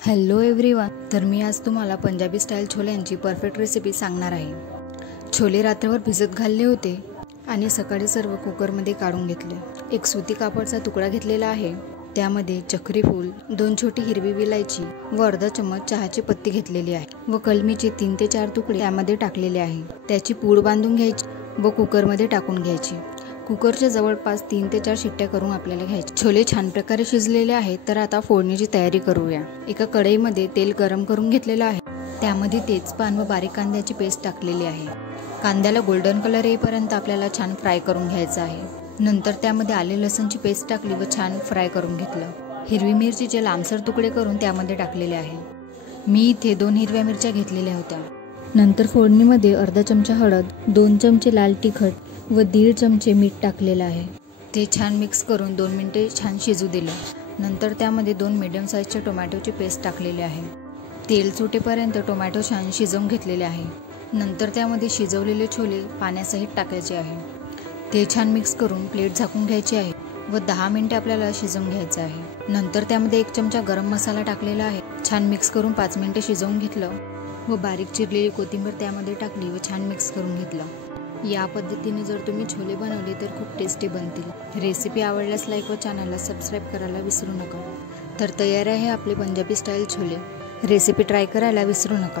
Hello everyone, तर मी आज तुम्हाला पंजाबी स्टाईल छोल्यांची परफेक्ट रेसिपी सांगणार आहे। छोले रात्रभर भिजत घालले होते आणि सकाळी सर्व कुकरमध्ये काढून घेतले। एक सुती कापडचा तुकडा घेतलेला आहे, त्यामध्ये चक्री फूल, 2 छोटी हिरवी विलायची व अर्धा चम्मच चहाची पत्ती घेतलेली आहे व कलमीचे 3 ते 4 तुकडे त्यामध्ये टाकलेले आहे। त्याची पूड बांधून घ्यायची व कुकरमध्ये टाकून घ्यायची। कुकरच्या जवळपास 3 ते 4 शिट्ट्या करून आपल्याला घ्यायचे। छोले छान प्रकारे शिजलेले आहेत, तर आता फोडणीची तयारी करूया। एका कढईमध्ये तेल गरम करून घेतलेलं आहे, त्यामध्ये तेजपान व बारीक कांद्याची पेस्ट टाकलेली आहे। कांद्याला गोल्डन कलर येईपर्यंत आपल्याला छान फ्राय करून घ्यायचं आहे। नंतर त्यामध्ये आले लसूणची पेस्ट टाकली व छान फ्राय करून घेतलं। हिरवी मिरचीचे लांबसर तुकडे करून त्यामध्ये टाकलेले आहे। मी इथे 2 हिरव्या मिरच्या घेतलेल्या होत्या। नंतर फोडणीमध्ये अर्धा चमचा हळद, 2 चमचे लाल तिखट व 1.5 चमचे मीठ टाकलेलं आहे। ते छान मिक्स करून 2 मिनिटे छान शिजू दिलं। नंतर त्यामध्ये 2 मीडियम साईजच्या टोमॅटोची पेस्ट टाकलेली आहे। तेल सुटेपर्यंत टोमॅटो छान शिजवून घेतलेले आहे। नंतर त्यामध्ये शिजवलेले छोले पाण्यासहित टाकायचे आहे। ते छान मिक्स करून प्लेट झाकून घ्यायची आहे व 10 मिनिटे आपल्याला शिजवून घ्यायचं आहे। नंतर त्यामध्ये 1 चमचा गरम मसाला टाकलेला आहे। छान मिक्स करून 5 मिनिटे शिजवून घेतलं व बारीक चिरलेली कोथिंबीर त्यामध्ये टाकली व छान मिक्स करून घेतलं। या पद्धतीने जर तुम्ही छोले बनवले तर खूप टेस्टी बनतील। रेसिपी आवडल्यास लाईक व चॅनलला सबस्क्राईब करायला विसरू नका। तर तयार आहे आपले Punjabi style chole. Recipe try करायला विसरू नका।